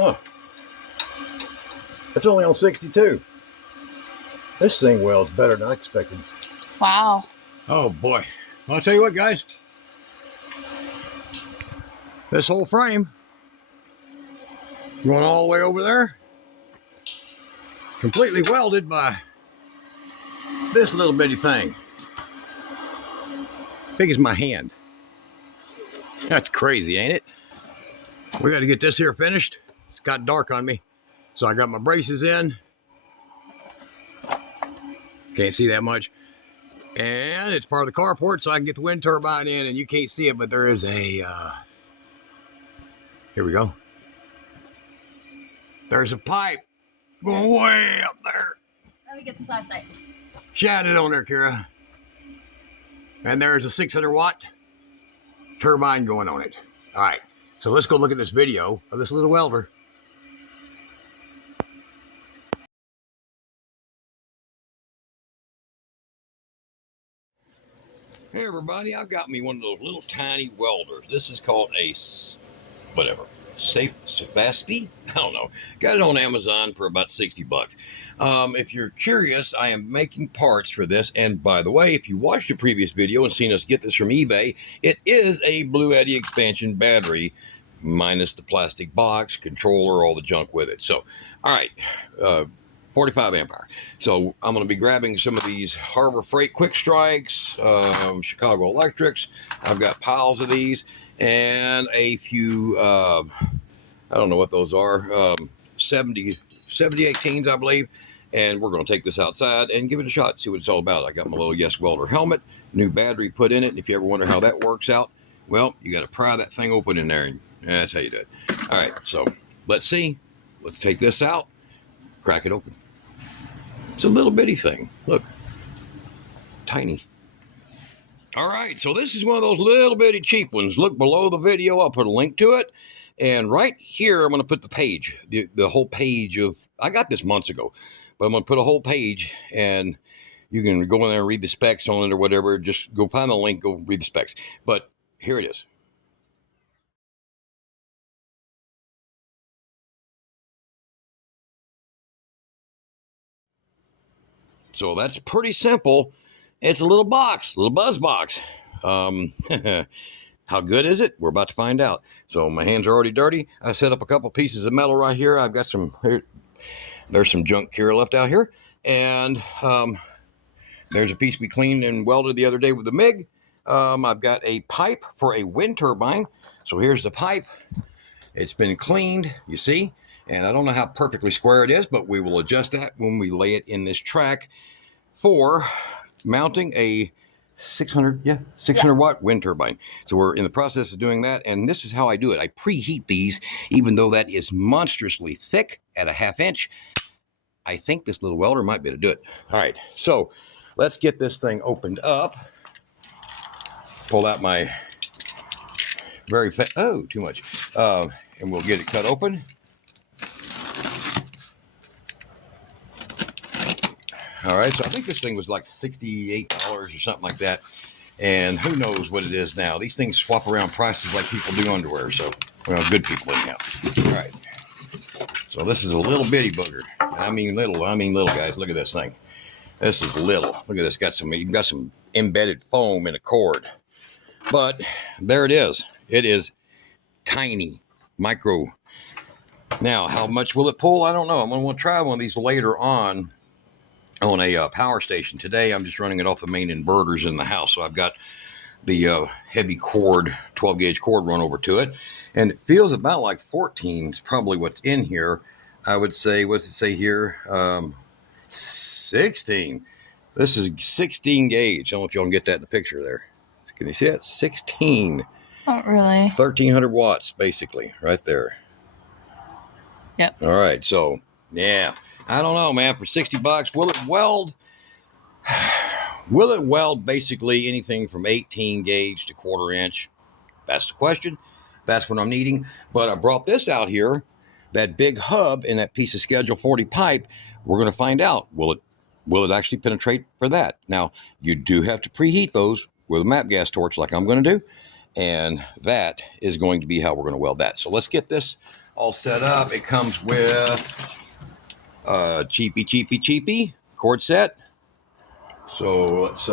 Huh. It's only on 62. This thing welds better than I expected. Wow. Oh boy. Well, I'll tell you what, guys. This whole frame, going all the way over there, completely welded by this little bitty thing. Big as my hand. That's crazy, ain't it? We got to get this here finished. It's got dark on me. So I got my braces in. Can't see that much. And it's part of the carport, so I can get the wind turbine in, and you can't see it, but there is a, here we go. There's a pipe going way up there. Let me get the flashlight. Shine it on there, Kira. And there's a 600 watt turbine going on it. All right, so let's go look at this video of this little welder. Hey everybody, I've got me one of those little tiny welders. This is called a, whatever, Sefaspe? I don't know. Got it on Amazon for about 60 bucks. If you're curious, I am making parts for this. And by the way, if you watched the previous video and seen us get this from eBay, it is a Blue Eddy expansion battery, minus the plastic box, controller, all the junk with it. So, all right, 45 amp hour. So I'm going to be grabbing some of these Harbor Freight Quick Strikes, Chicago Electrics. I've got piles of these and a few, I don't know what those are, 7018s, I believe. And we're going to take this outside and give it a shot, see what it's all about. I got my little Yes Welder helmet, new battery put in it. And if you ever wonder how that works out, well, you got to pry that thing open in there, and that's how you do it. All right, so let's see. Let's take this out, crack it open. It's a little bitty thing. Look, tiny. All right, so this is one of those little bitty cheap ones. Look below the video. I'll put a link to it. And right here, I'm going to put the page, the whole page of, I got this months ago, but I'm going to put a whole page, and you can go in there and read the specs on it or whatever. Just go find the link, go read the specs. But here it is. So that's pretty simple. It's a little box, little buzz box. How good is it? We're about to find out. So my hands are already dirty. I set up a couple pieces of metal right here. I've got some, there's some junk here left out here. And there's a piece we cleaned and welded the other day with the MIG. I've got a pipe for a wind turbine. So here's the pipe. It's been cleaned, you see. And I don't know how perfectly square it is, but we will adjust that when we lay it in this track for mounting a 600 watt wind turbine. So we're in the process of doing that, and this is how I do it. I preheat these, even though that is monstrously thick at a 1/2 inch. I think this little welder might be able to do it. All right, so let's get this thing opened up. Pull out my very fat, oh, too much. And we'll get it cut open. All right, so I think this thing was like $68 or something like that. And who knows what it is now. These things swap around prices like people do underwear. So, well, good people anyhow. All right. So this is a little bitty booger. I mean little, guys. Look at this thing. This is little. Look at this. You've got some embedded foam in a cord. But there it is. It is tiny, micro. Now, how much will it pull? I don't know. I'm going to want to try one of these later on a power station. Today, I'm just running it off the main inverters in the house. So I've got the heavy cord, 12 gauge cord run over to it. And it feels about like 14 is probably what's in here. I would say, what's it say here? 16. This is 16 gauge. I don't know if y'all can get that in the picture there. Can you see it? 16. Not really. 1300 watts, basically, right there. Yep. All right, so, yeah. I don't know, man. For 60 bucks, will it weld? Will it weld basically anything from 18 gauge to 1/4 inch? That's the question. That's what I'm needing. But I brought this out here, that big hub and that piece of Schedule 40 pipe. We're going to find out. Will it actually penetrate for that? Now, you do have to preheat those with a MAP gas torch like I'm going to do. And that is going to be how we're going to weld that. So let's get this all set up. It comes with a cheapy cord set. So let's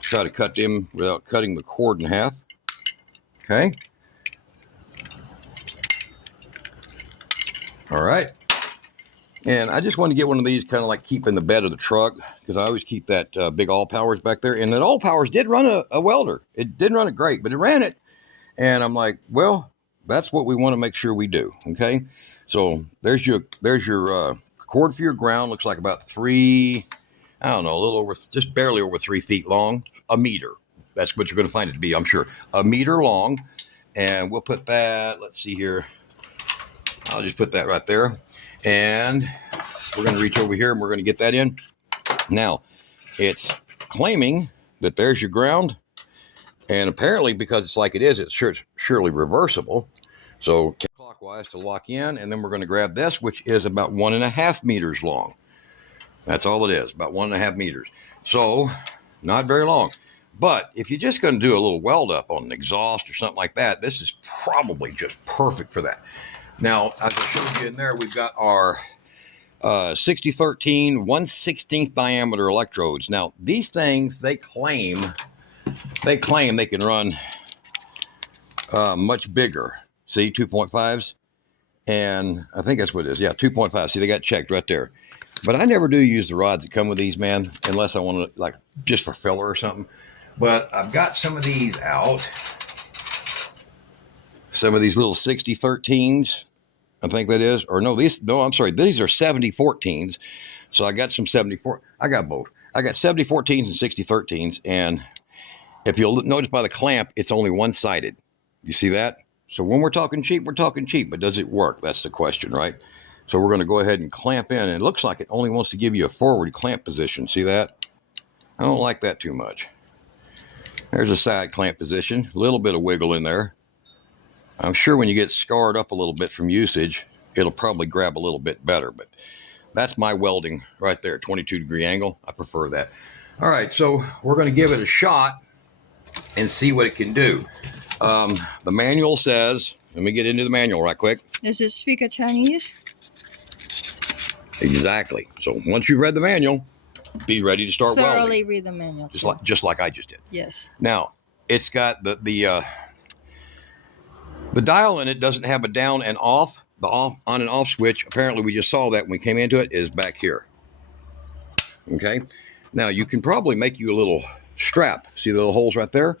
try to cut them without cutting the cord in half. Okay. All right. And I just want to get one of these, kind of like keep in the bed of the truck, because I always keep that big all powers back there. And that all powers did run a welder. It didn't run it great, but it ran it. And I'm like, well, that's what we want to make sure we do. Okay. So there's your cord for your ground. Looks like about three, I don't know, a little over, just barely over 3 feet long, a meter. That's what you're going to find it to be, I'm sure. A meter long. And we'll put that, let's see here. I'll just put that right there. And we're going to reach over here and we're going to get that in. Now, it's claiming that there's your ground. And apparently, because it's like it is, it's surely reversible. So clockwise to lock in. And then we're going to grab this, which is about 1.5 meters long. That's all it is, about 1.5 meters. So not very long. But if you're just going to do a little weld up on an exhaust or something like that, this is probably just perfect for that. Now, as I showed you in there, we've got our 6013 1/16 diameter electrodes. Now, these things, they claim they can run much bigger. See, 2.5s, and I think that's what it is. Yeah, 2.5. See, they got checked right there. But I never do use the rods that come with these, man, unless I want to, like, just for filler or something. But I've got some of these out. Some of these little 6013s, I think that is. Or no, I'm sorry, these are 7014s. So I got some 74. I got both. I got 7014s and 6013s. And if you'll notice by the clamp, it's only one-sided. You see that? So when we're talking cheap, but does it work? That's the question, right? So we're going to go ahead and clamp in. And it looks like it only wants to give you a forward clamp position. See that? I don't like that too much. There's a side clamp position. A little bit of wiggle in there. I'm sure when you get scarred up a little bit from usage, it'll probably grab a little bit better. But that's my welding right there, 22-degree angle. I prefer that. All right, so we're going to give it a shot and see what it can do. The manual says, let me get into the manual right quick. Does it speak a Chinese? Exactly. So once you've read the manual, be ready to start welding. Thoroughly read the manual. Just like I just did. Yes. Now, it's got the dial in it doesn't have a down and off. The on and off switch, apparently we just saw that when we came into it, is back here. Okay. Now, you can probably make you a little strap. See the little holes right there?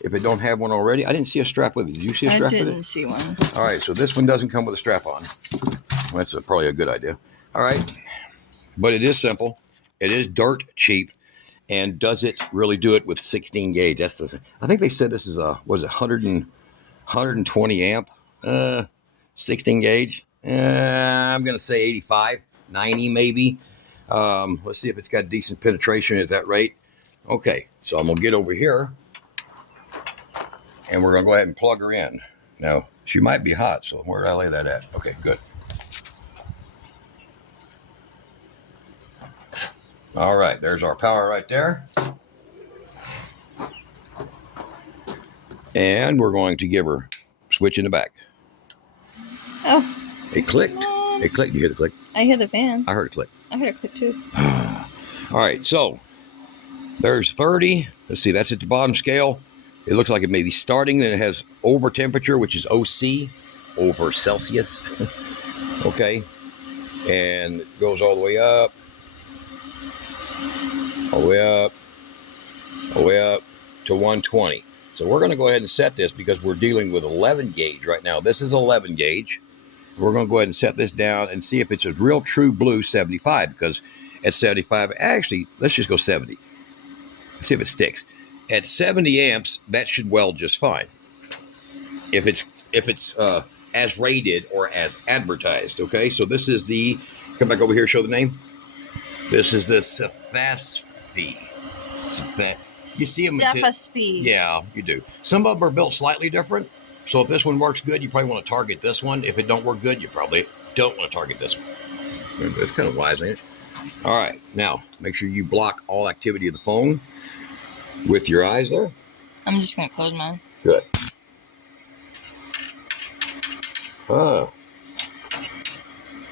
If it don't have one already. I didn't see a strap with it. Did you see a strap with it? I didn't see one. All right, so this one doesn't come with a strap on. That's probably a good idea. All right. But it is simple. It is dirt cheap. And does it really do it with 16 gauge? That's the thing. I think they said this is a, was it 120 amp, 16 gauge. I'm going to say 85, 90 maybe. Let's see if it's got decent penetration at that rate. Okay, so I'm going to get over here. And we're going to go ahead and plug her in. Now, she might be hot, so where did I lay that at? Okay, good. All right, there's our power right there. And we're going to give her switch in the back. Oh. It clicked. It clicked. You hear the click? I hear the fan. I heard it click. I heard it click too. All right, so there's 30. Let's see, that's at the bottom scale. It looks like it may be starting, and it has over temperature, which is OC, over Celsius. Okay. And it goes all the way up. All the way up. All the way up to 120. So we're going to go ahead and set this because we're dealing with 11 gauge right now. This is 11 gauge. We're going to go ahead and set this down and see if it's a real true blue 75, because at 75, actually, let's just go 70. Let's see if it sticks. At 70 amps, that should weld just fine. If it's as rated or as advertised, okay? So this is the, come back over here, show the name. This is the Sefaspe. You see them? Sefaspe. Yeah, you do. Some of them are built slightly different. So if this one works good, you probably want to target this one. If it don't work good, you probably don't want to target this one. It's kind of wise, ain't it? All right. Now, make sure you block all activity of the phone with your eyes there. I'm just going to close mine. Good. Ah.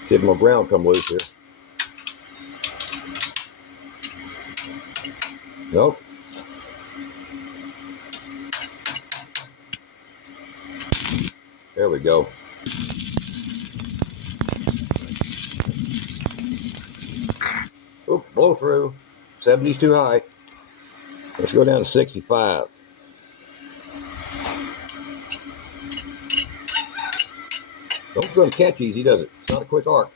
See if my ground come loose here. Nope. There we go. Oop, blow through. 70's too high. Let's go down to 65. Don't go to catch easy, does it? It's not a quick arc.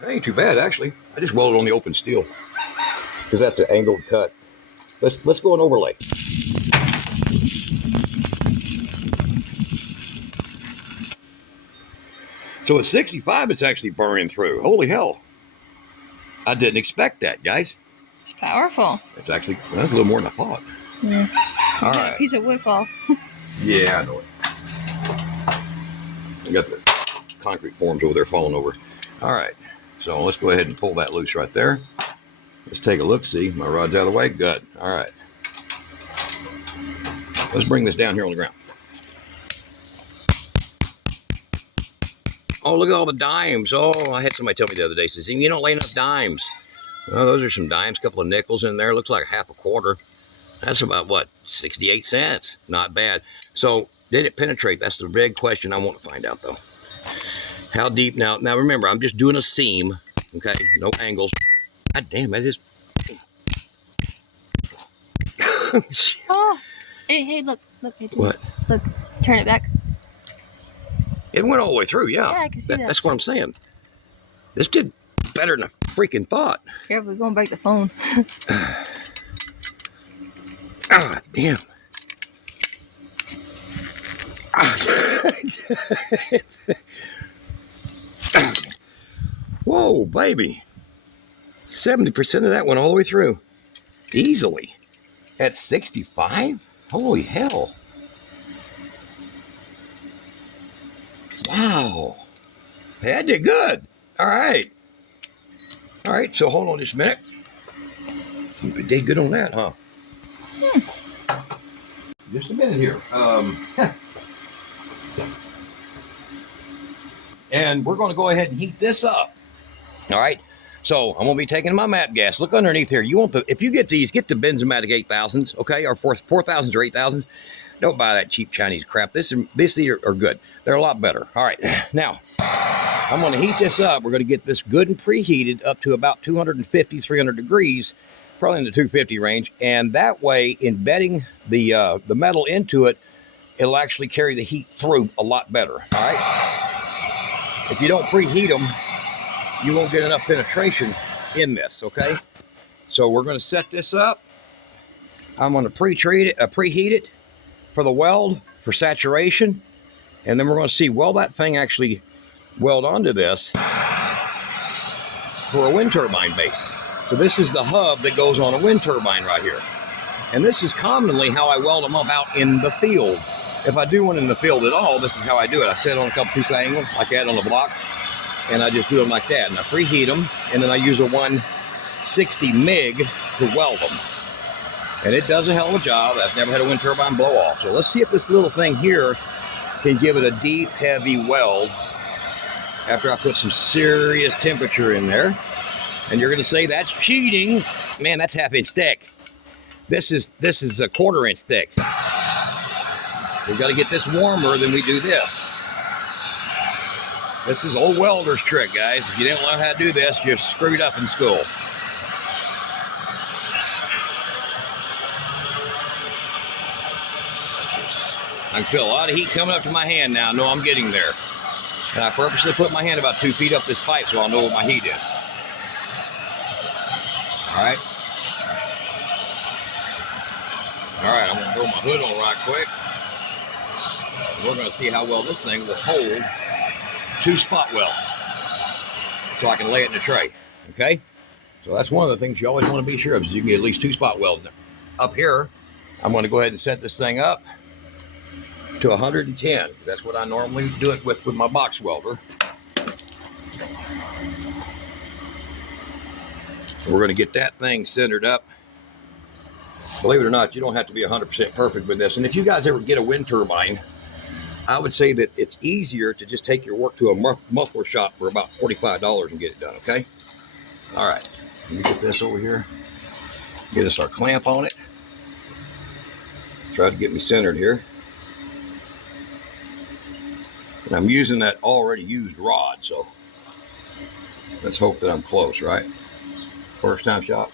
That ain't too bad, actually. I just welded on the open steel because that's an angled cut. Let's go and overlay. So at 65, it's actually burning through. Holy hell! I didn't expect that, guys. It's powerful. It's actually that's a little more than I thought. Yeah. All Got right. a piece of wood fall. Yeah, I know it. I got the concrete forms over there falling over. All right. So let's go ahead and pull that loose right there. Let's take a look. See, my rod's out of the way. Good. All right. Let's bring this down here on the ground. Oh, look at all the dimes. Oh, I had somebody tell me the other day, says, you don't lay enough dimes. Oh, those are some dimes, a couple of nickels in there. Looks like half a quarter. That's about, what, 68 cents. Not bad. So, did it penetrate? That's the big question I want to find out, though. How deep? Now remember, I'm just doing a seam. Okay, no angles. God damn, that is... Oh, hey, look. Hey, what? Look, turn it back. It went all the way through, yeah. Yeah, I can see that. That's what I'm saying. This did better than I freaking thought. Careful, we're going to break the phone. Ah, damn. Whoa, baby. 70% of that went all the way through. Easily. At 65? Holy hell. Wow. Hey, that did good. All right. All right, so hold on just a minute. You did good on that, huh? Just a minute here. And we're going to go ahead and heat this up. All right. So I'm going to be taking my MAP gas. Look underneath here. You want the, if you get these, get the Benzomatic 8000s, okay, or 4000s or 8000s. Don't buy that cheap Chinese crap. These are good. They're a lot better. All right. Now, I'm going to heat this up. We're going to get this good and preheated up to about 250, 300 degrees, probably in the 250 range. And that way, embedding the metal into it, it'll actually carry the heat through a lot better. All right. If you don't preheat them, you won't get enough penetration in this, okay? So we're going to set this up. I'm going to preheat it for the weld, for saturation, and then we're going to see, will that thing actually weld onto this for a wind turbine base? So this is the hub that goes on a wind turbine right here. And this is commonly how I weld them up out in the field. If I do one in the field at all, this is how I do it. I set on a couple pieces of angle, like that on the block, and I just do them like that. And I preheat them, and then I use a 160 MIG to weld them. And it does a hell of a job. I've never had a wind turbine blow off. So let's see if this little thing here can give it a deep, heavy weld after I put some serious temperature in there. And you're going to say, that's cheating. Man, that's half-inch thick. This is a quarter-inch thick. We've got to get this warmer than we do this. This is old welder's trick, guys. If you didn't learn how to do this, you're screwed up in school. I can feel a lot of heat coming up to my hand now. I know I'm getting there. And I purposely put my hand about 2 feet up this pipe so I'll know what my heat is. All right. All right, I'm going to throw my hood on right quick. We're going to see how well this thing will hold 2 spot welds so I can lay it in the tray, okay? So that's one of the things you always want to be sure of, is you can get at least 2 spot welds. Up here, I'm going to go ahead and set this thing up to 110. That's what I normally do it with my box welder. We're going to get that thing centered up. Believe it or not, you don't have to be 100% perfect with this. And if you guys ever get a wind turbine, I would say that it's easier to just take your work to a muffler shop for about $45 and get it done, okay? All right, let me get this over here. Get us our clamp on it. Try to get me centered here. And I'm using that already used rod, so let's hope that I'm close, right? First time shot.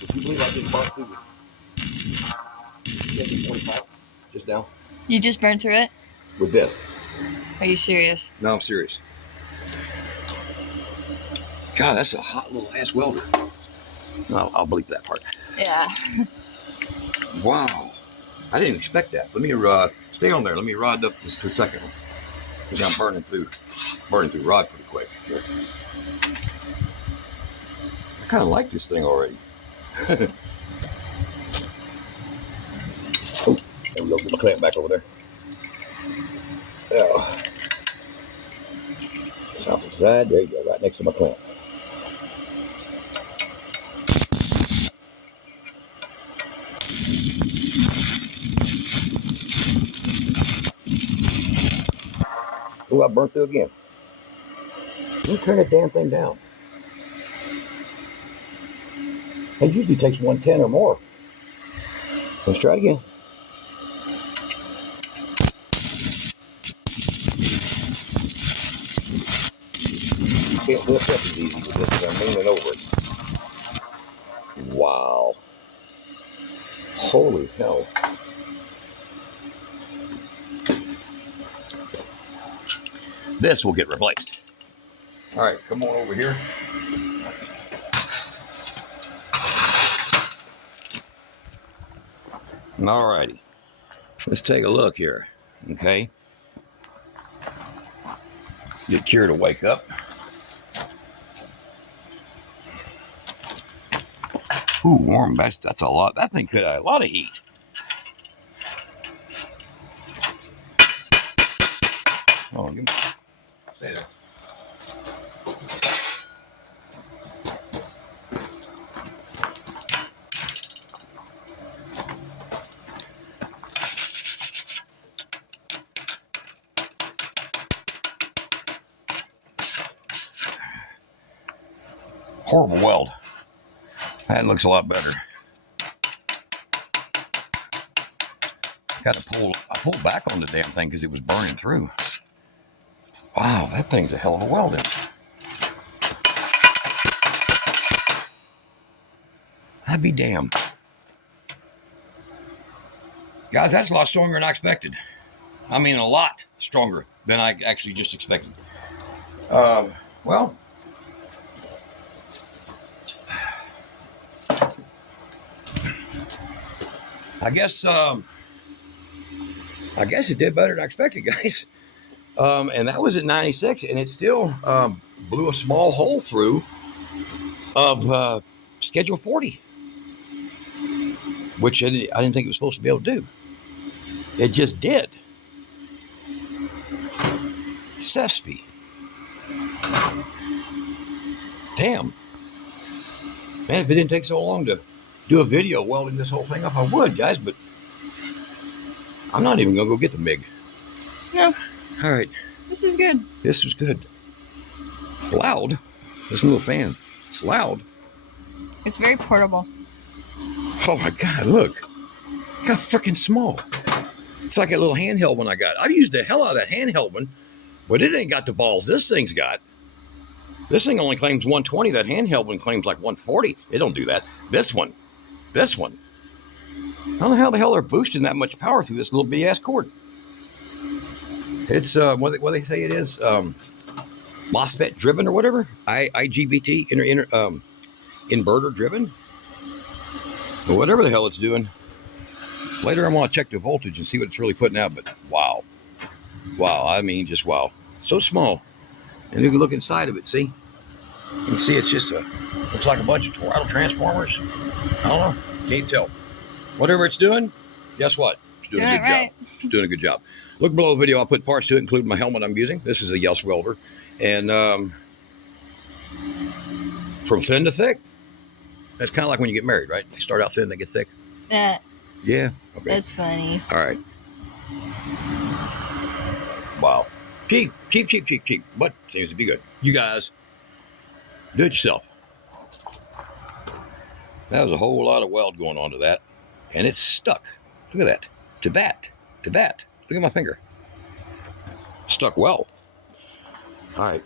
Would you believe I just bought through the 45 just now? You just burned through it? With this. Are you serious? No, I'm serious. God, that's a hot little ass welder. No, I'll bleep that part. Yeah. Wow. I didn't expect that. Let me stay on there. Let me rod up just the second one. Because I'm burning through rod pretty quick. Here. I kind of like this thing already. Oh, there we go. Get my clamp back over there. Oh. It's off the side. There you go. Right next to my clamp. Oh, I burnt through again. Let me turn that damn thing down. It usually takes 110 or more. Let's try it again. You can't lift up as easy with this because I'm leaning over it. Wow. Holy hell. This will get replaced. All right, come on over here. All righty. Let's take a look here, okay? Get Kira to wake up. Ooh, warm. That's a lot. That thing could have a lot of heat. Oh, you stay there. Horrible weld. That looks a lot better. Got to pull. I pulled back on the damn thing because it was burning through. Wow, that thing's a hell of a welding. I'd be damned. Guys, that's a lot stronger than I expected. I mean, a lot stronger than I actually just expected. Well, I guess it did better than I expected, guys. And that was at 96, and it still blew a small hole through of Schedule 40, which I didn't think it was supposed to be able to do. It just did. Sefaspe. Damn. Man, if it didn't take so long to do a video welding this whole thing up, I would, guys, but I'm not even going to go get the MIG. No. All right. This is good. This was good. It's loud. Listen to the fan. It's loud. It's very portable. Oh my God, look. How freaking small. It's like a little handheld one I got. I've used the hell out of that handheld one, but it ain't got the balls this thing's got. This thing only claims 120. That handheld one claims like 140. It don't do that. This one. I don't know how the hell they're boosting that much power through this little BS cord. It's what they say it is, MOSFET driven or whatever, IGBT inverter driven, or whatever the hell it's doing. Later, I want to check the voltage and see what it's really putting out. But wow, I mean, just wow, so small. And you can look inside of it. See, you can see it's just looks like a bunch of Torado transformers. I don't know, can't tell. Whatever it's doing, guess what? It's doing Doing a it good right. job. It's doing a good job. Look below the video. I'll put parts to it, including my helmet I'm using. This is a Yes Welder. And from thin to thick. That's kind of like when you get married, right? They start out thin, they get thick. That Yeah. Okay. that's funny. All right. Wow. Cheap. But seems to be good. You guys, do it yourself. That was a whole lot of weld going on to that. And it's stuck. Look at that. To that. Look at my finger. Stuck well. All right.